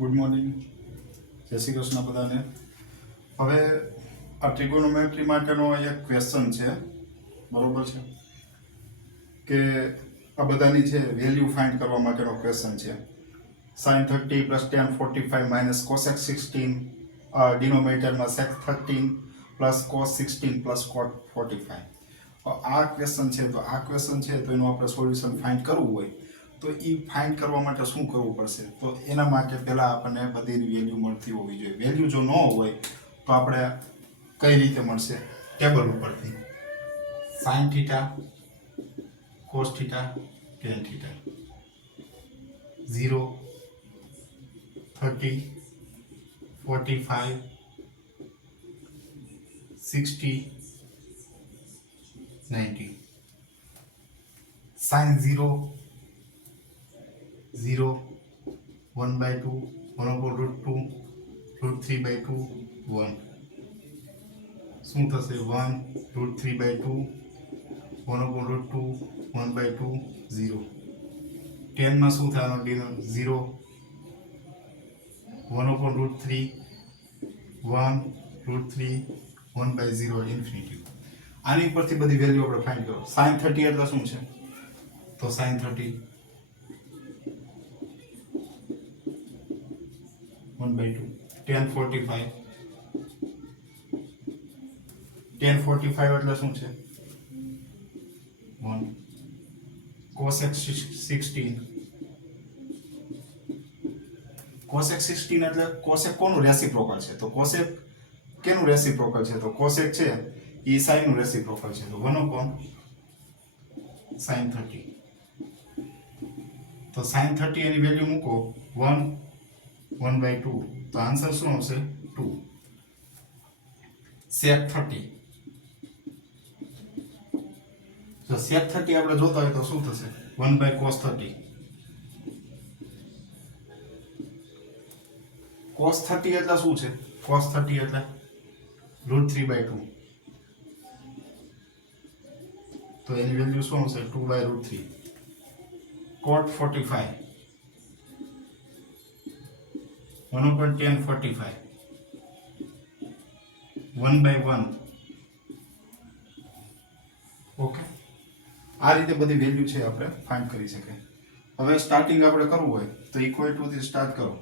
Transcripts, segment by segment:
Good morning, જય શ્રી કૃષ્ણ બધાને. હવે આ ટ્રિગોનોમેટ્રી માટેનો એક ક્વેશ્ચન છે, બરોબર છે, કે આ બધાની છે વેલ્યુ ફાઇન્ડ કરવા માટેનો ક્વેશ્ચન છે. sin 30 plus tan 45 minus cosec 16 ડિનોમિનેટરમાં sec 13 plus cos 16 plus cot 45. આ ક્વેશ્ચન છે, તો આ ક્વેશ્ચન છે તો એનું આપણે સોલ્યુશન ફાઇન્ડ કરવું હોય તો એ ફાઇન્ડ કરવા માટે શું કરવું પડશે? તો એના માટે પહેલા આપણને બધી વેલ્યુ મળતી હોવી જોઈએ. વેલ્યુ જો ન હોય તો આપણે કઈ રીતે મળશે? ટેબલ ઉપરથી sin theta, cos theta, tan theta, 0, 30, 45, 60, 90, sin 0, 0, 1/2, 1/√2, √3/2, 1. શું થશે? 1, √3/2, 1/√2, 1/2, 0. 10 માં શું થવાનું? 0, 1/√3, 1, √3, 1/0, ઇન્ફિનિટી. આની પરથી બધી વેલ્યુ આપણે ફાઇન્ડ કરો. sin 30 એટલે શું છે? તો sin 30 1/2. tan 45, tan 45 એટલે શું છે? 1. cosec 16, cosec 16 એટલે cosec કોનું રેસિપ્રોકલ છે? તો cosec કેનું રેસિપ્રોકલ છે? તો cosec છે એ sin નું રેસિપ્રોકલ છે. તો 1/sin 30. તો sin 30 એની વેલ્યુ મૂકો 1, 1/2. તો આન્સર શું આવશે? 2. sec 30. તો sec 30 આપણે જોતા હોય તો શું થશે? 1/cos 30. cos 30 એટલે શું છે? cos 30 એટલે √3/2. તો એની વેલ્યુ શું આવશે? 2/√3. cot 45, 1/tan 45, 1/1. ઓકે, આ રીતે બધી વેલ્યુ છે આપણે ફાઇન્ડ કરી શકીએ. હવે સ્ટાર્ટિંગ આપણે કરવું હોય તો ઇક્વલ ટુ થી સ્ટાર્ટ કરો.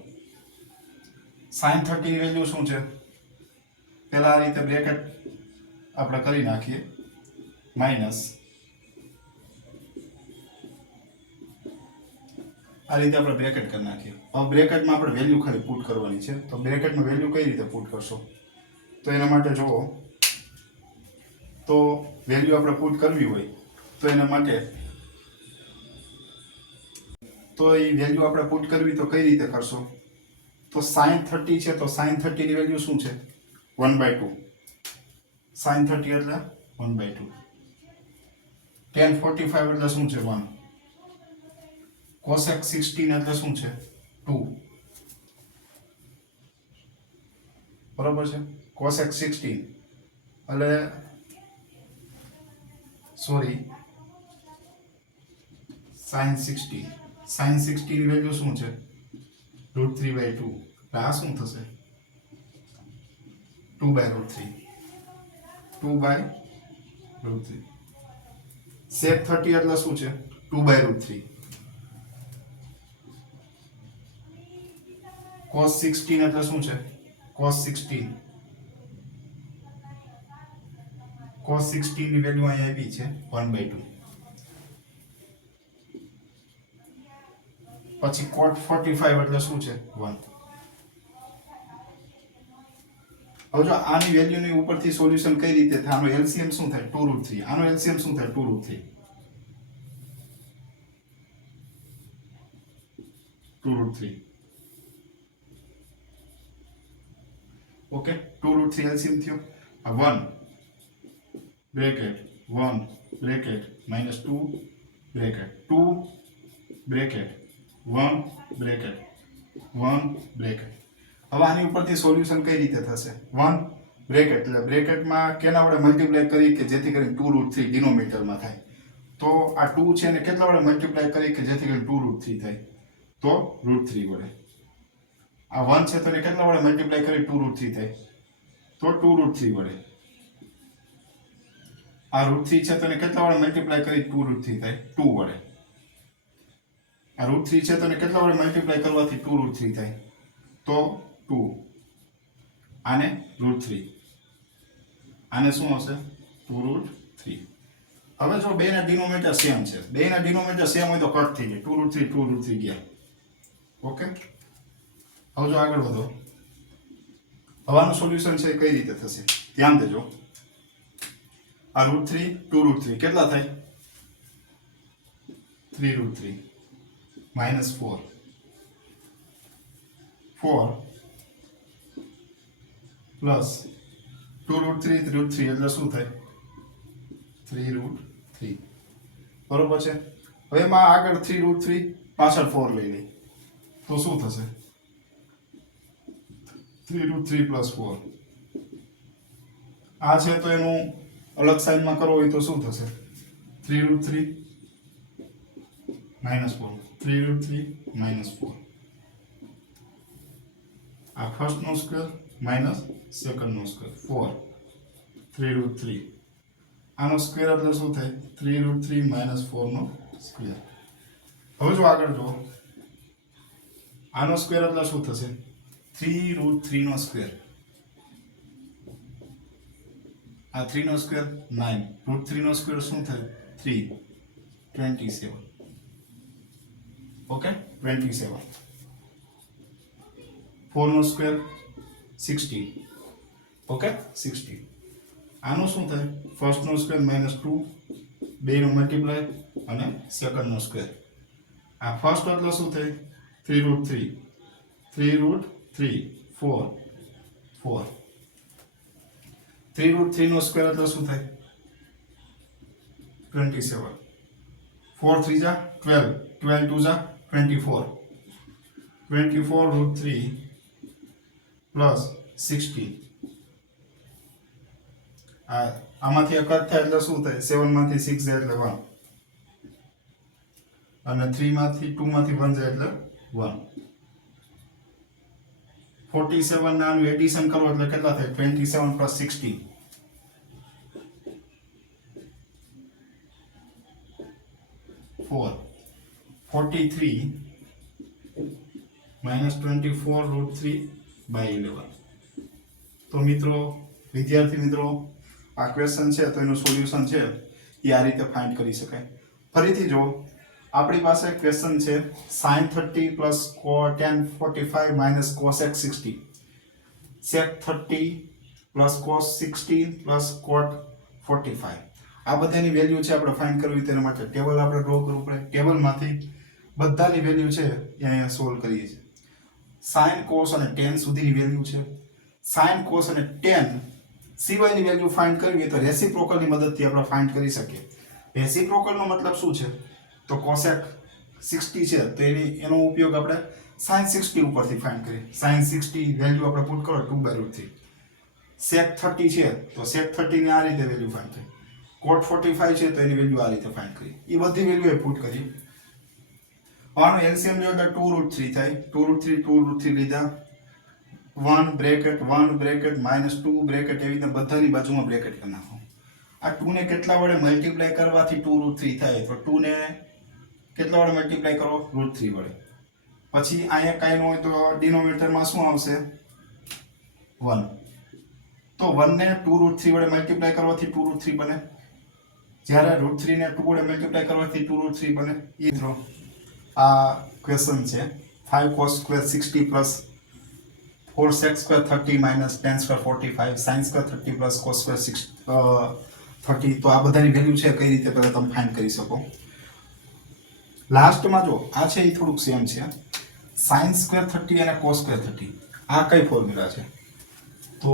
sin 30 ની વેલ્યુ શું છે? પહેલા આ રીતે બ્રેકેટ આપણે કરી નાખીએ, માઇનસ આ રીતે આપણે બ્રેકેટ કરી નાખીએ. હવે બ્રેકેટમાં આપણે વેલ્યુ ખાલી પુટ કરવાની છે. તો બ્રેકેટમાં વેલ્યુ કઈ રીતે પુટ કરશો? તો એના માટે જુઓ, તો વેલ્યુ આપણે પુટ કરવી હોય તો એના માટે તો એ વેલ્યુ આપણે પુટ કરવી તો કઈ રીતે કરશો? તો sin 30 છે તો sin 30 ની વેલ્યુ શું છે? 1/2. sin 30 એટલે 1/2. tan 45 એટલે શું છે? 1. cosec 16 એટલે શું છે? 2. બરાબર છે? cosec 16 એટલે સોરી sin 16. sin 16 ની વેલ્યુ શું છે? √3/2. આ શું થશે? 2/√3. 2/√3. sec 30 એટલે શું છે? 2/√3. cos 16 એટલે શું છે? cos 16. cos 16 ની વેલ્યુ અહીં આપી છે 1/2. પછી cot 45 એટલે શું છે? 1. હવે જો આની વેલ્યુની ઉપરથી સોલ્યુશન કઈ રીતે થાય? આનો એલસીએમ શું થાય? 2√3. આનો એલસીએમ શું થાય? 2√3. 2√3. ઓકે, 2√3 એલસીએમ થયો. આ 1 bracket 1 bracket -2 bracket 2 bracket 1 bracket 1 bracket. હવે આની ઉપરથી સોલ્યુશન કઈ રીતે થશે? 1 બ્રેકેટ એટલે બ્રેકેટમાં કેના વડે મલ્ટીપ્લાય કરી કે જેથી કરીને 2√3 ડિનોમિનેટરમાં થાય. તો આ 2 છે ને કેટલા વડે મલ્ટીપ્લાય કરી કે જેથી કરીને 2√3 થાય? તો √3 વડે. આ 1 છે તો એને કેટલા વડે મલ્ટીપ્લાય કરી 2√3 થાય તો 2√3 વડે. આ √3 છે તો એને કેટલા વડે મલ્ટીપ્લાય કરી 2√3 થાય 2 વડે. આ √3 છે તો એને કેટલા વડે મલ્ટીપ્લાય કરવાથી 2√3 થાય તો 2. આને √3, આને શું હશે 2√3. હવે જો બેના ડિનોમિનેટર સેમ છે, બેના ડિનોમિનેટર સેમ હોય તો કટ થઈ જાય 2√3 ગયા. ઓકે, હવે જો આગળ વધો. હવાનું સોલ્યુશન છે કઈ રીતે થશે ધ્યાન દેજો. આ √3 2√3 કેટલા થાય 3√3 -4 4 પ્લસ 2√3 3√3 એટલે શું થાય 3√3. બરોબર છે. હવે એમાં આગળ 3√3 પાછળ 4 લઈ લઈ તો શું થશે 3√3 + 4. આ છે તો એનું અલગ સાઈડમાં કરવો હોય તો શું થશે 3√3 -4 3√3 -4. આ ફર્સ્ટ નો સ્ક્વેર માઇનસ સેકન્ડ નો સ્ક્વેર 4 3√3. આનો સ્ક્વેર એટલે શું થાય 3√3 - 4 નો સ્ક્વેર. હવે જો આગળ જો આનો સ્ક્વેર એટલે શું થશે 3√3 નો સ્ક્વેર. આ 3 નો સ્ક્વેર 9 √3 નો સ્ક્વેર શું થાય 3 27. ઓકે 27. 4 નો સ્ક્વેર 16. ઓકે 16. આનું શું થાય ફર્સ્ટ નો સ્ક્વેર -2 બે નો મલ્ટીપ્લાય અને સેકન્ડ નો સ્ક્વેર. આ ફર્સ્ટ એટલે શું થાય 3√3 4 4 3√3 નો સ્ક્વેર એટલે શું થાય 27. 4 3 જા 12 12 2 જા 24 24√3 પ્લસ 16. આમાંથી એક કટ થાય એટલે શું થાય 7 માંથી 6 જાય એટલે 1 અને 3 માંથી 2 માંથી 1 જાય એટલે 1. 47 ના આનું એડિશન કરો એટલે કેટલા થાય 27 + 16 4 43 -24√3/11. તો મિત્રો વિદ્યાર્થી મિત્રો આ ક્વેશ્ચન છે તો એનું સોલ્યુશન છે એ આ રીતે ફાઇન્ડ કરી શકાય. ફરીથી જો આપણી પાસે ક્વેશ્ચન છે sin 30 + tan 45 - cos x 60 sec 30 + cos 16 + cot 45. આ બધાની વેલ્યુ છે આપણે ફાઇન્ડ કરવી તેના માટે ટેબલ આપણે ડ્રો કરવું પડે. ટેબલમાંથી બધાની વેલ્યુ છે એ અહીંયા સોલ્વ કરીએ છીએ. sin cos અને tan સુધીની વેલ્યુ છે. sin cos અને tan સિવાયની વેલ્યુ ફાઇન્ડ કરવી હોય તો રેસિપ્રોકલની મદદથી આપણે ફાઇન્ડ કરી શકીએ. રેસિપ્રોકલનો મતલબ શું છે તો cosec 60 છે તો એનો ઉપયોગ આપણે sin 60 ઉપરથી ફાઇન્ડ કરીએ. sin 60 વેલ્યુ આપણે પુટ કરો 2/√3. sec 30 છે તો sec 30 ની આ રીતે વેલ્યુ ફાઇન્ડ કરીએ. cot 45 છે તો એની વેલ્યુ આ રીતે ફાઇન્ડ કરીએ. એ બધી વેલ્યુ એ પુટ કરી. આનો એલસીએમ લ્યો એટલે 2√3 થાય. 2√3 લીધા 1 બ્રેકેટ -2 બ્રેકેટ એવી રીતે બધાની બાજુમાં બ્રેકેટ કરી નાખો. આ 2 ને કેટલા વડે મલ્ટીપ્લાય કરવાથી 2√3 થાય તો 2 ને કેટલા વડે મલ્ટીપ્લાય કરો √3 વડે. પછી અહીંયા કાંઈ ન હોય તો ડિનોમિનેટરમાં શું આવશે 1. તો 1 ને 2√3 વડે મલ્ટીપ્લાય કરવાથી 2√3 બને. જ્યારે √3 ને 2 વડે મલ્ટીપ્લાય કરવાથી 2√3 બને. એ મિત્રો આ ક્વેશ્ચન છે 5 cos square 60 + 4 sec square 30 - tan square 45 sin square 30 + cos square 30. તો આ બધાની વેલ્યુ છે કઈ રીતે પહેલા તમે ફાઇન્ડ કરી શકો. લાસ્ટમાં જો આ છે એ થોડુંક સેમ છે sin square 30 અને cos square 30. આ કઈ ફોર્મ્યુલા છે તો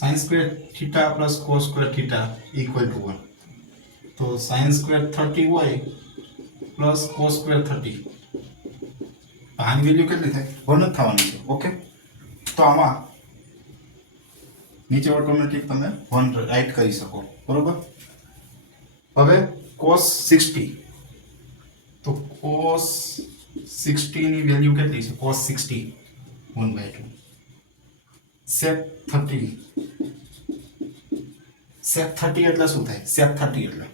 sin square theta + cos square theta = 1. તો sin square 30y + cos square 30 આની વેલ્યુ કેટલી થાય 1 જ થવાની છે. ઓકે તો આમાં નીચે ઓટોમેટિક તમે 1 રાઈટ કરી શકો. બરોબર. હવે cos 60 તો cos 60 ની વેલ્યુ કેટલી છે cos 60 1/2 sec 30 sec 30 એટલે શું થાય sec 30 એટલે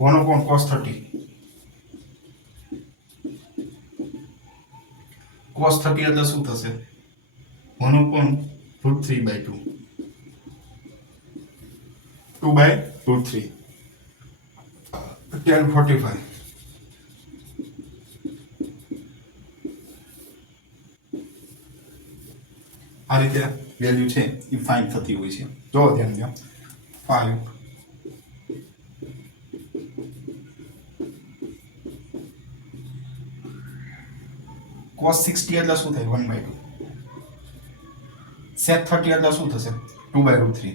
1/cos 30 cos 30 એટલે શું થશે 1/√3/2 2/√3 1045 આ રીતે વેલ્યુ છે એ ફાઇન્ડ થતી હોય છે જો ધ્યાન દો 5 cos 60 એટલે શું થાય 1/2 sec 30 એટલે શું થશે 2/√3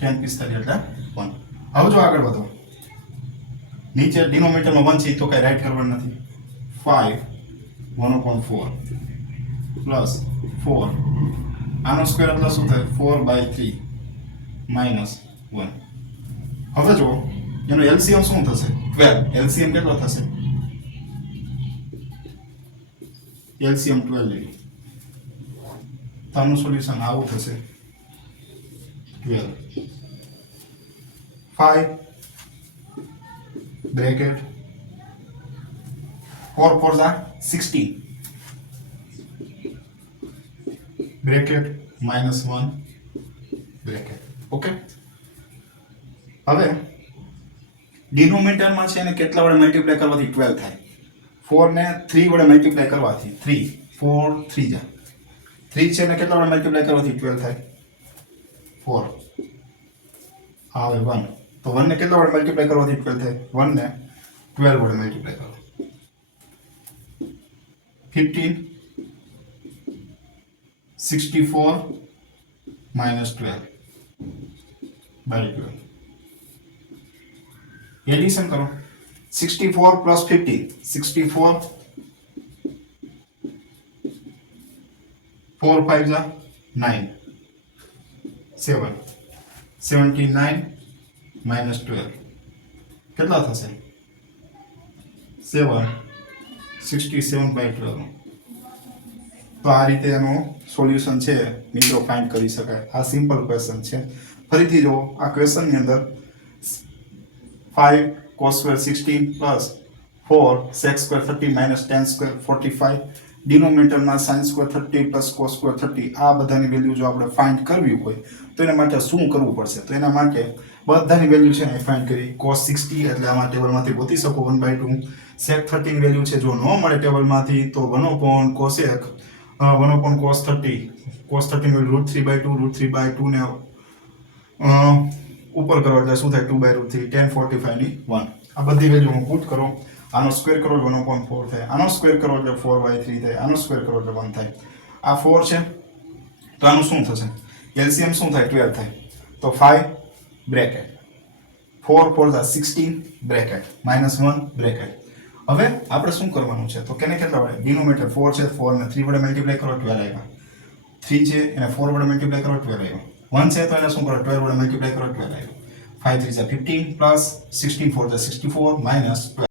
tan 45 એટલે 1 હવે જો આગળ વધો નીચે ડિનોમિનેટરમાં 1 છે તો કઈ રાઈટ કરવાનું નથી 5 1/4 પ્લસ 4 આનો સ્ક્વેર એટલે શું થાય 4/3 માઇનસ 1 હવે જો એનો એલસીએમ શું થશે 12 એલસીએમ કેટલો થશે એલસીએમ 12 લેવી તો આનું સોલ્યુશન આવું થશે 12 5 બ્રેકેટ 4 4 16 બ્રેકેટ -1 બ્રેકેટ ઓકે હવે ડિનોમિનેટરમાં છે એને કેટલા વડે મલ્ટીપ્લાય કરવાથી 12 થાય 4 ને 3 વડે મલ્ટીપ્લાય કરવાથી 3 4 3 જા 3 છે ને કેટલા વડે મલ્ટીપ્લાય કરવાથી 12 થાય 4 આવે 1 તો 1 ને કેટલા વડે મલ્ટીપ્લાય કરવાથી 12 થાય 1 ને 12 વડે મલ્ટીપ્લાય કરો 15 64 -12 by 12 एडिशन करो 64 प्लस 15 64 4 5 जा 9 7 79 -12 કેટલા થશે 7 67/12 તો આ રીતે એનો સોલ્યુશન છે મિત્રો ફાઇન્ડ કરી શકાય આ સિમ્પલ ક્વેશ્ચન છે ફરીથી જો આ ક્વેશ્ચનની અંદર 5 cos square 16 plus 4 sec square 30 minus tan square 45 ડિનોમિનેટરમાં sin square 30 plus cos square 30 આ બધાની વેલ્યુ જો આપણે ફાઇન્ડ કરવી હોય તો એના માટે શું કરવું પડશે તો એના માટે બધાની વેલ્યુ છે ને ફાઇન્ડ કરી cos 60 એટલે આમાં ટેબલમાંથી ગોતી શકો 1/2 sec 30 ની વેલ્યુ છે જો ન મળે ટેબલમાંથી તો 1/cosec 1/cos 30 cos 30 ની વેલ્યુ √3/2 ને ઉપર કરો એટલે શું થાય 2/√3 1045 ની 1 આ બધી વેલ્યુ હું પુટ કરો આનો સ્ક્વેર કરો એટલે 1/4 થાય આનો સ્ક્વેર કરો એટલે 4/3 થાય આનો સ્ક્વેર કરો એટલે 1 થાય આ 4 છે તો આનું શું થશે એલસીએમ શું થાય 12 થાય તો 5 બ્રેકેટ 4 4 16 બ્રેકેટ -1 બ્રેકેટ હવે આપણે શું કરવાનું છે તો કેને કેટલા વડે ડિનોમિનેટર 4 છે 4 ને 3 વડે મલ્ટીપ્લાય કરો 12 આવ્યા 3 છે એને 4 વડે મલ્ટીપ્લાય કરો 12 આવ્યા 1 છે તો એને શું કરો 12 વડે મલ્ટીપ્લાય કરો 12 આવ્યો 5 3 15 પ્લસ 16 4 64 -12